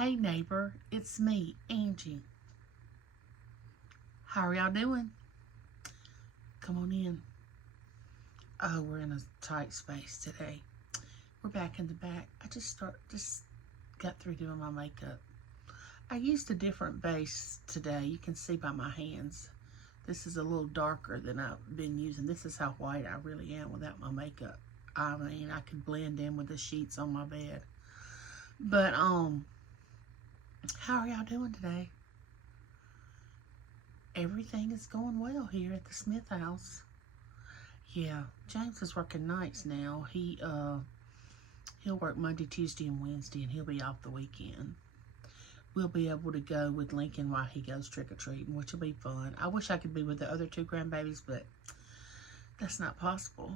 Hey neighbor, it's me, Angie. How are y'all doing? Come on in. Oh, we're in a tight space today. We're back in the back. I just got through doing my makeup. I used a different base today. You can see by my hands. This is a little darker than I've been using. This is how white I really am without my makeup. I mean, I could blend in with the sheets on my bed. But how are y'all doing today? Everything is going well here at the Smith house. Yeah, James is working nights now. He'll work Monday, Tuesday, and Wednesday, and he'll be off the weekend. We'll be able to go with Lincoln while he goes trick-or-treating, which will be fun. I wish I could be with the other two grandbabies, but that's not possible.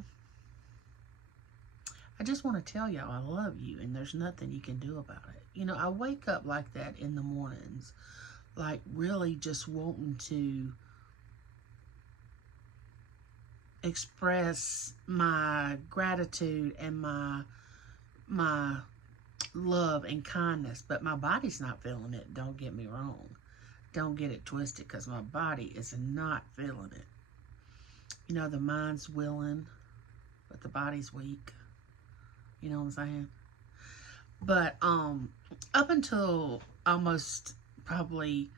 I just want to tell y'all I love you, and there's nothing you can do about it. You know, I wake up like that in the mornings, like really just wanting to express my gratitude and my love and kindness, but my body's not feeling it. Don't get me wrong. Don't get it twisted, because my body is not feeling it. You know, the mind's willing, but the body's weak. You know what I'm saying? But up until almost probably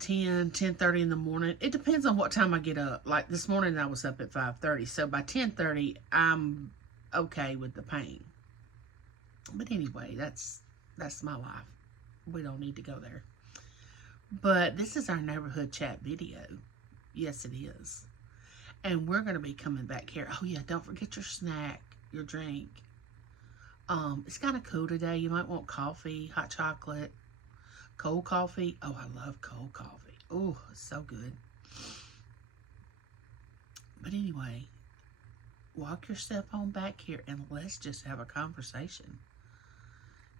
10:30 in the morning, it depends on what time I get up. Like this morning I was up at 5:30, so by 10:30 I'm okay with the pain. But anyway, that's my life. We don't need to go there. But this is our neighborhood chat video. Yes, it is. And we're going to be coming back here. Oh yeah, don't forget your snack, your drink. It's kind of cool today. You might want coffee, hot chocolate, cold coffee. Oh, I love cold coffee. Oh, it's so good. But anyway, walk yourself on back here and let's just have a conversation.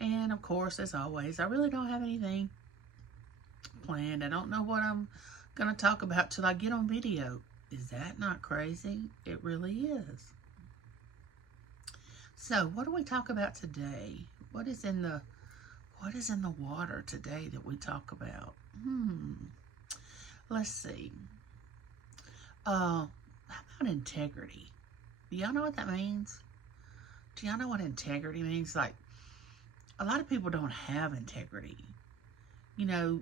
And of course, as always, I really don't have anything planned. I don't know what I'm going to talk about till I get on video. Is that not crazy? It really is. So, what do we talk about today? What is in the water today that we talk about? Let's see. How about integrity? Do y'all know what that means? Do y'all know what integrity means? Like, a lot of people don't have integrity. You know,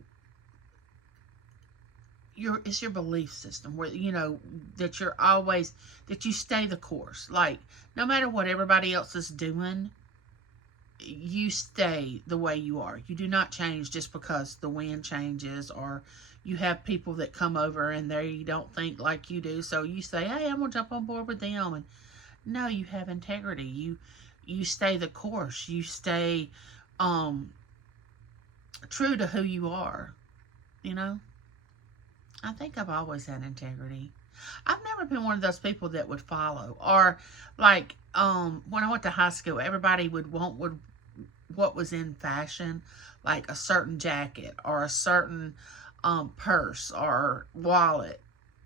it's your belief system where, you know, that you stay the course. Like, no matter what everybody else is doing, you stay the way you are. You do not change just because the wind changes, or you have people that come over and they don't think like you do. So you say, hey, I'm going to jump on board with them. And no, you have integrity. You stay the course. You stay true to who you are, you know? I think I've always had integrity. I've never been one of those people that would follow, or like when I went to high school, everybody would want what was in fashion, like a certain jacket or a certain purse or wallet,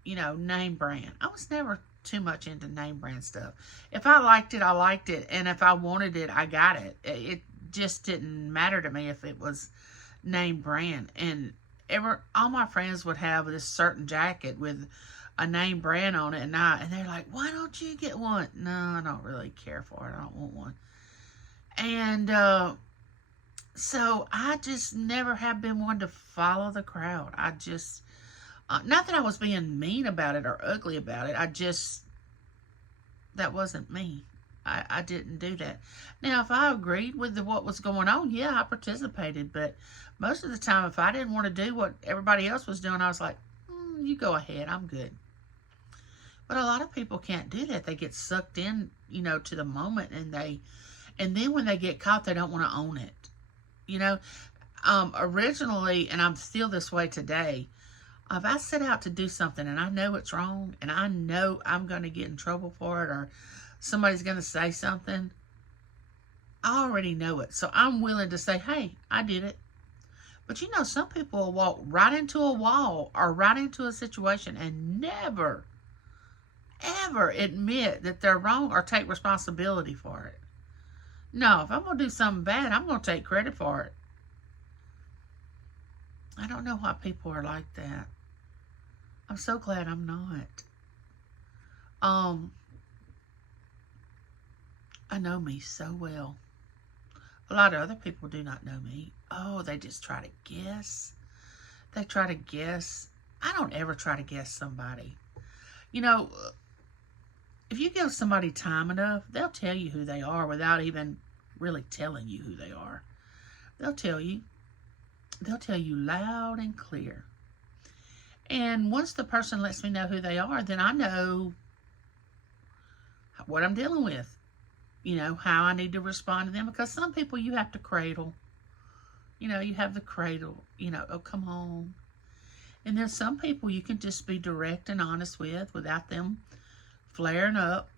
you know, name brand. I was never too much into name brand stuff. If I liked it, I liked it, and if I wanted it, I got it. It just didn't matter to me if it was name brand. And all my friends would have this certain jacket with a name brand on it, and they're like, why don't you get one? No, I don't really care for it. I don't want one. And so I just never have been one to follow the crowd. I just, not that I was being mean about it or ugly about it. That wasn't me. I didn't do that. Now, if I agreed with what was going on, yeah, I participated. But most of the time, if I didn't want to do what everybody else was doing, I was like, you go ahead, I'm good. But a lot of people can't do that. They get sucked in, you know, to the moment, and then when they get caught, they don't want to own it. You know, originally, and I'm still this way today, if I set out to do something and I know it's wrong, and I know I'm going to get in trouble for it, or somebody's going to say something, I already know it. So I'm willing to say, hey, I did it. But you know, some people will walk right into a wall or right into a situation and never, ever admit that they're wrong or take responsibility for it. No, if I'm going to do something bad, I'm going to take credit for it. I don't know why people are like that. I'm so glad I'm not. Um, I know me so well. A lot of other people do not know me. Oh, they just try to guess. They try to guess. I don't ever try to guess somebody. You know, if you give somebody time enough, they'll tell you who they are without even really telling you who they are. They'll tell you. They'll tell you loud and clear. And once the person lets me know who they are, then I know what I'm dealing with. You know, how I need to respond to them. Because some people you have to cradle. You know, you have the cradle. You know, oh, come on. And there's some people you can just be direct and honest with without them flaring up.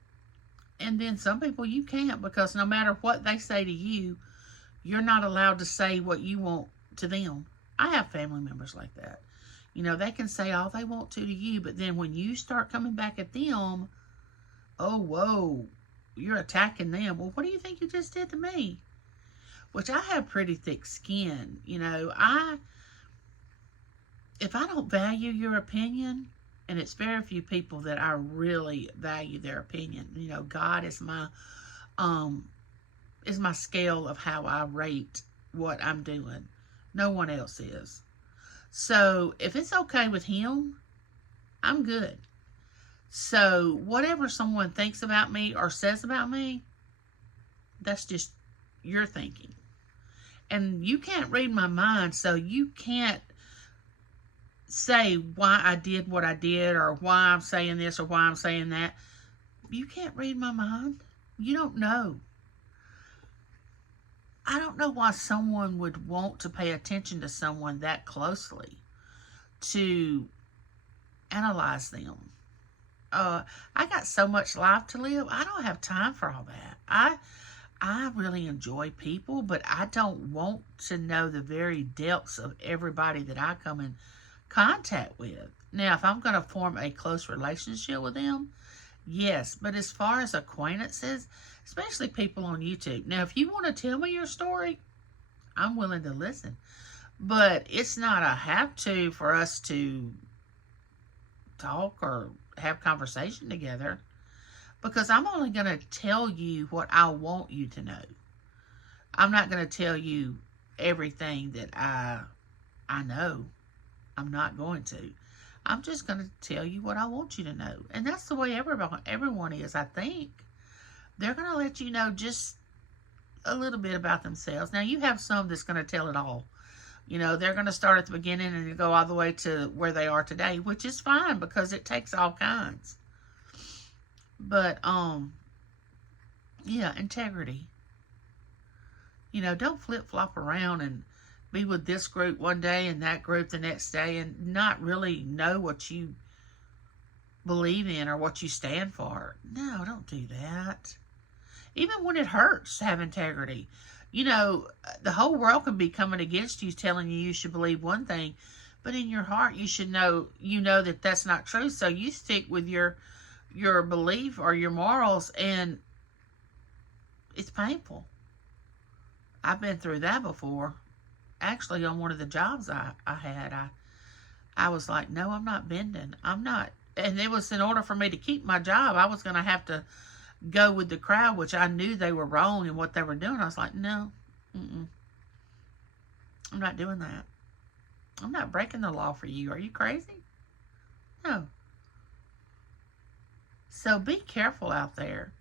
And then some people you can't, because no matter what they say to you, you're not allowed to say what you want to them. I have family members like that. You know, they can say all they want to you, but then when you start coming back at them, oh, whoa, you're attacking them. Well, what do you think you just did to me? Which I have pretty thick skin. You know, if I don't value your opinion, and it's very few people that I really value their opinion. You know, God is my scale of how I rate what I'm doing. No one else is. So if it's okay with him, I'm good. So whatever someone thinks about me or says about me, that's just your thinking. And you can't read my mind, so you can't say why I did what I did or why I'm saying this or why I'm saying that. You can't read my mind. You don't know. I don't know why someone would want to pay attention to someone that closely to analyze them. I got so much life to live. I don't have time for all that. I really enjoy people, but I don't want to know the very depths of everybody that I come in contact with. Now, if I'm going to form a close relationship with them, yes. But as far as acquaintances, especially people on YouTube. Now, if you want to tell me your story, I'm willing to listen. But it's not a have to for us to talk or have conversation together, because I'm only going to tell you what I want you to know. I'm not going to tell you everything that I know. I'm not going to. I'm just going to tell you what I want you to know. And that's the way everyone is, I think. They're going to let you know just a little bit about themselves. Now, you have some that's going to tell it all. You know, they're going to start at the beginning and go all the way to where they are today, which is fine because it takes all kinds. But, yeah, integrity. You know, don't flip-flop around and be with this group one day and that group the next day and not really know what you believe in or what you stand for. No, don't do that. Even when it hurts, have integrity. You know, the whole world can be coming against you, telling you should believe one thing, but in your heart you should know, that that's not true. So you stick with your belief or your morals, and it's painful. I've been through that before. Actually, on one of the jobs I had, I was like, no, I'm not bending. I'm not. And it was in order for me to keep my job, I was going to have to go with the crowd, which I knew they were wrong in what they were doing. I was like, no, I'm not doing that. I'm not breaking the law for you. Are you crazy? No. So be careful out there.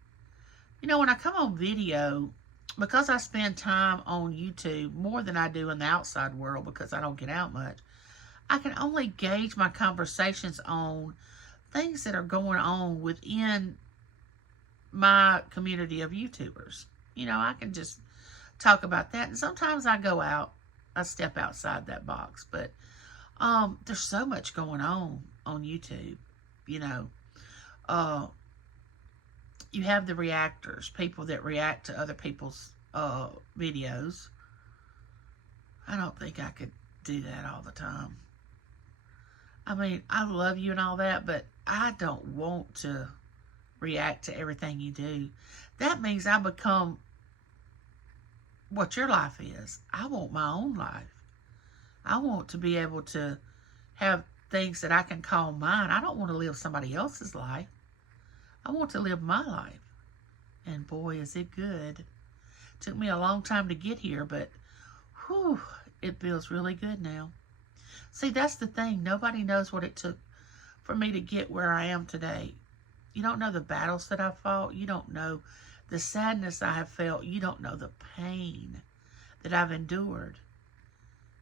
You know, when I come on video, because I spend time on YouTube more than I do in the outside world because I don't get out much, I can only gauge my conversations on things that are going on within my community of YouTubers. You know, I can just talk about that. And sometimes I go out, I step outside that box. But there's so much going on YouTube, you know. You have the reactors, people that react to other people's videos. I don't think I could do that all the time. I mean, I love you and all that, but I don't want to react to everything you do. That means I become what your life is. I want my own life. I want to be able to have things that I can call mine. I don't want to live somebody else's life. I want to live my life. And boy, is it good. Took me a long time to get here, but whew, it feels really good now. See, that's the thing. Nobody knows what it took for me to get where I am today. You don't know the battles that I've fought. You don't know the sadness I have felt. You don't know the pain that I've endured.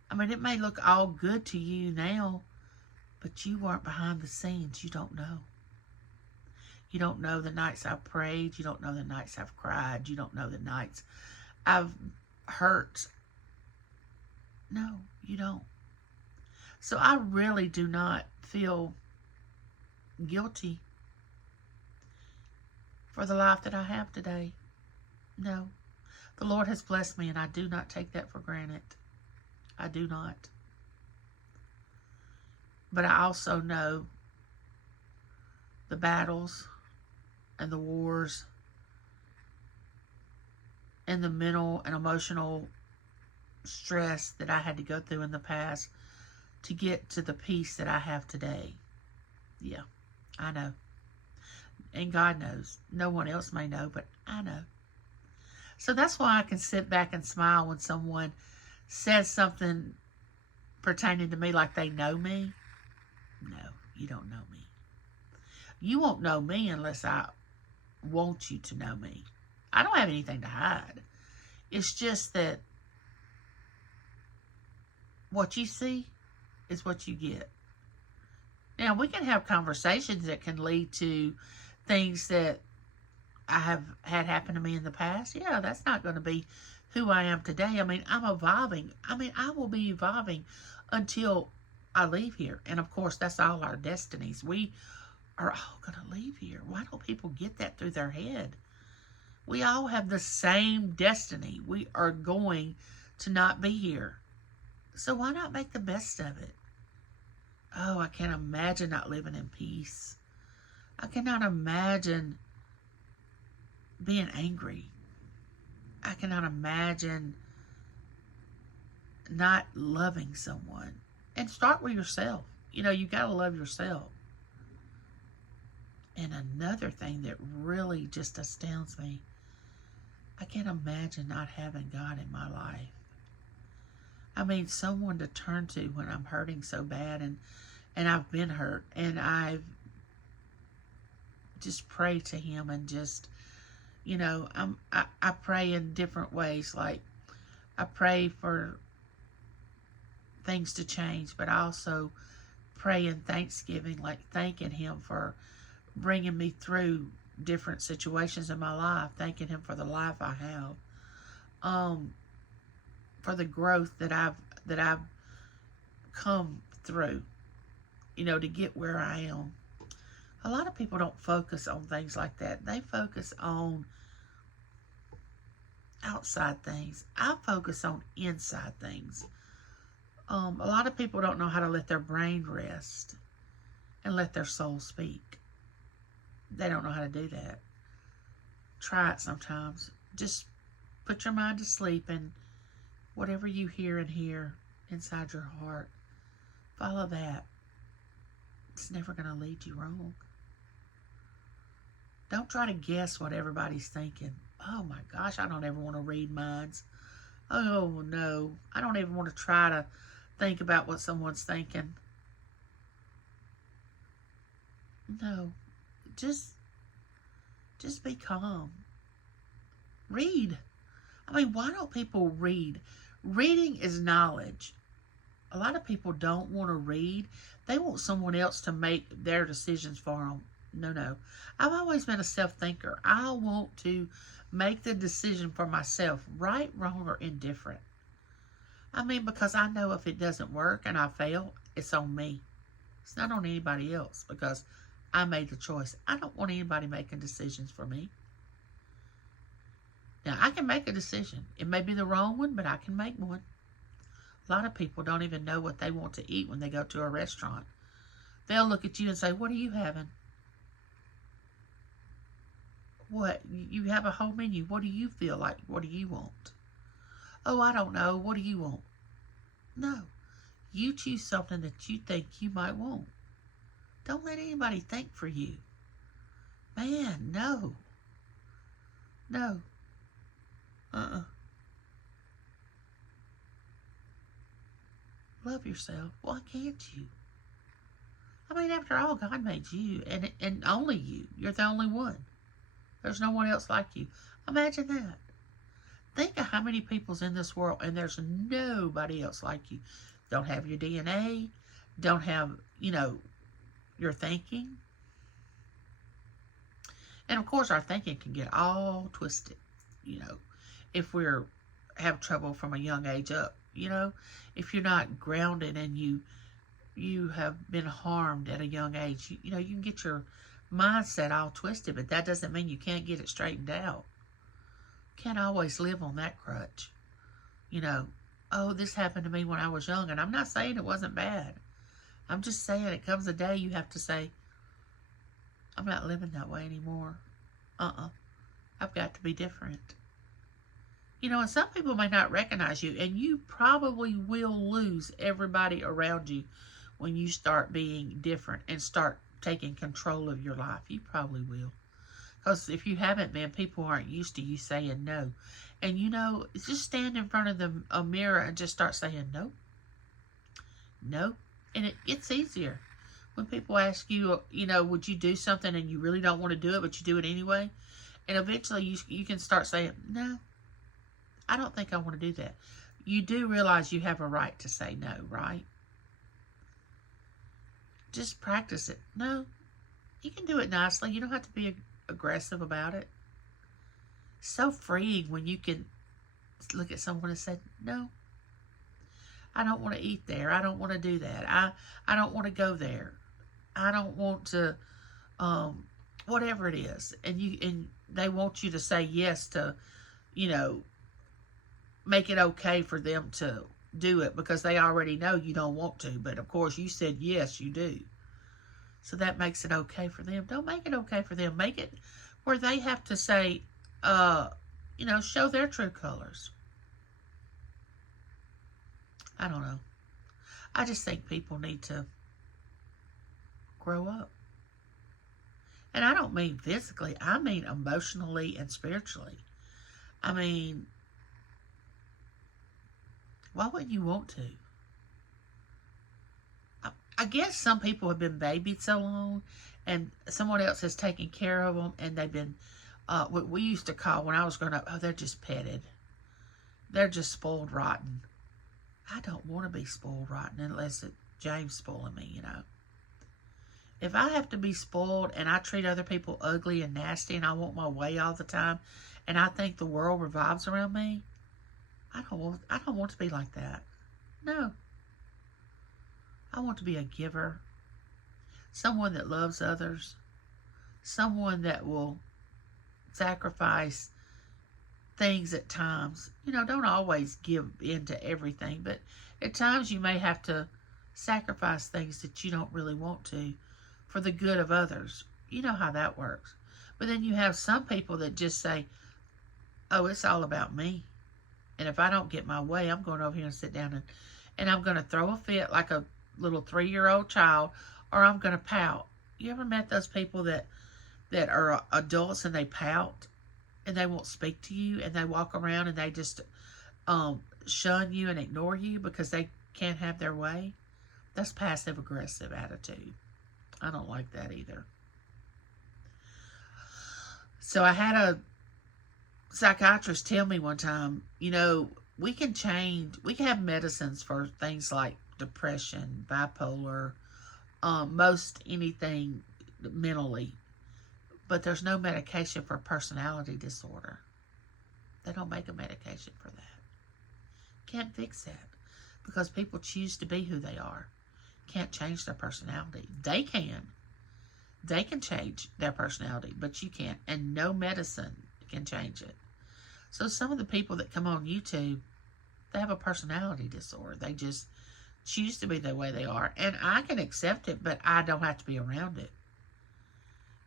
I mean, it may look all good to you now, but you weren't behind the scenes. You don't know. You don't know the nights I've prayed. You don't know the nights I've cried. You don't know the nights I've hurt. No, you don't. So I really do not feel guilty for the life that I have today. No. The Lord has blessed me, and I do not take that for granted. I do not. But I also know the battles and the wars and the mental and emotional stress that I had to go through in the past to get to the peace that I have today. Yeah, I know. And God knows. No one else may know, but I know. So that's why I can sit back and smile when someone says something pertaining to me like they know me. No, you don't know me. You won't know me unless I want you to know me. I don't have anything to hide. It's just that what you see is what you get. Now, we can have conversations that can lead to things that I have had happen to me in the past. Yeah, that's not going to be who I am today. I mean, I'm evolving. I mean, I will be evolving until I leave here. And of course, that's all our destinies. We are all going to leave here. Why don't people get that through their head? We all have the same destiny. We are going to not be here. So why not make the best of it? Oh, I can't imagine not living in peace. I cannot imagine being angry. I cannot imagine not loving someone. And start with yourself. You know, you got to love yourself. And another thing that really just astounds me, I can't imagine not having God in my life. I mean, someone to turn to when I'm hurting so bad, and I've been hurt, and I've just prayed to Him, and just, you know, I pray in different ways. Like, I pray for things to change, but I also pray in thanksgiving, like thanking Him for bringing me through different situations in my life, thanking Him for the life I have, for the growth that I've come through, you know, to get where I am. A lot of people don't focus on things like that. They focus on outside things. I focus on inside things. A lot of people don't know how to let their brain rest and let their soul speak. They don't know how to do that. Try it sometimes. Just put your mind to sleep, and whatever you hear and hear inside your heart, follow that. It's never going to lead you wrong. Don't try to guess what everybody's thinking. Oh my gosh, I don't ever want to read minds. Oh no, I don't even want to try to think about what someone's thinking. No, just be calm. Read. I mean, why don't people read? Reading is knowledge. A lot of people don't want to read. They want someone else to make their decisions for them. No. I've always been a self-thinker. I want to make the decision for myself, right, wrong, or indifferent. I mean, because I know if it doesn't work and I fail, it's on me. It's not on anybody else, because I made the choice. I don't want anybody making decisions for me. Now, I can make a decision. It may be the wrong one, but I can make one. A lot of people don't even know what they want to eat when they go to a restaurant. They'll look at you and say, "What are you having?" What? You have a whole menu. What do you feel like? What do you want? Oh, I don't know. What do you want? No. You choose something that you think you might want. Don't let anybody think for you. Man, no. No. Uh-uh. Love yourself. Why can't you? I mean, after all, God made you, and only you. You're the only one. There's no one else like you. Imagine that. Think of how many people's in this world, and there's nobody else like you. Don't have your DNA. Don't have, your thinking. And of course, our thinking can get all twisted, if we're have trouble from a young age up. If you're not grounded and you have been harmed at a young age, you can get your mindset all twisted, but that doesn't mean you can't get it straightened out. Can't always live on that crutch. Oh, this happened to me when I was young, and I'm not saying it wasn't bad. I'm just saying it comes a day you have to say, I'm not living that way anymore. I've got to be different. And some people may not recognize you, and you probably will lose everybody around you when you start being different and start taking control of your life. You probably will. Because if you haven't been, people aren't used to you saying no. And just stand in front of a mirror and just start saying no. No. And it gets easier. When people ask you, would you do something and you really don't want to do it, but you do it anyway? And eventually you can start saying, no, I don't think I want to do that. You do realize you have a right to say no, right? Just practice it. No, you can do it nicely. You don't have to be aggressive about it. So freeing when you can look at someone and say, no, I don't want to eat there. I don't want to do that. I don't want to go there. I don't want to, whatever it is. And they want you to say yes to, make it okay for them to do it because they already know you don't want to. But of course you said yes, you do. So that makes it okay for them. Don't make it okay for them. Make it where they have to say, show their true colors. I don't know. I just think people need to grow up. And I don't mean physically. I mean emotionally and spiritually. I mean, why wouldn't you want to? I guess some people have been babied so long and someone else has taken care of them, and they've been, what we used to call when I was growing up, oh, they're just petted. They're just spoiled rotten. I don't want to be spoiled rotten unless it's James spoiling me, If I have to be spoiled and I treat other people ugly and nasty and I want my way all the time and I think the world revolves around me, I don't want to be like that. No. I want to be a giver. Someone that loves others. Someone that will sacrifice things at times. Don't always give in to everything, but at times you may have to sacrifice things that you don't really want to for the good of others. You know how that works. But then you have some people that just say, oh, it's all about me. And if I don't get my way, I'm going over here and sit down and I'm going to throw a fit like a little 3-year-old child, or I'm going to pout. You ever met those people that are adults and they pout and they won't speak to you and they walk around and they just shun you and ignore you because they can't have their way? That's passive aggressive attitude. I don't like that either. So I had a psychiatrist tell me one time, we can have medicines for things like depression, bipolar, most anything mentally, but there's no medication for personality disorder. They don't make a medication for that. Can't fix that because people choose to be who they are. Can't change their personality. They can change their personality, but you can't, and no medicine can change it. So some of the people that come on YouTube, they have a personality disorder. They just choose to be the way they are. And I can accept it, but I don't have to be around it.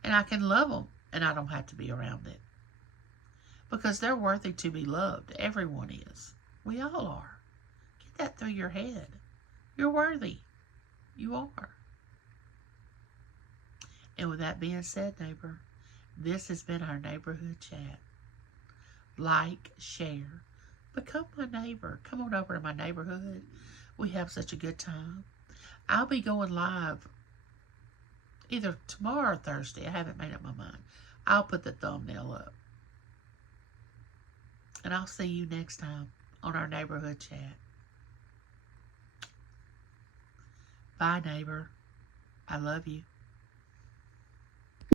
And I can love them, and I don't have to be around it. Because they're worthy to be loved. Everyone is. We all are. Get that through your head. You're worthy. You are. And with that being said, neighbor, this has been our neighborhood chat. Like, share, become my neighbor. Come on over to my neighborhood. We have such a good time. I'll be going live either tomorrow or Thursday. I haven't made up my mind. I'll put the thumbnail up. And I'll see you next time on our neighborhood chat. Bye, neighbor. I love you.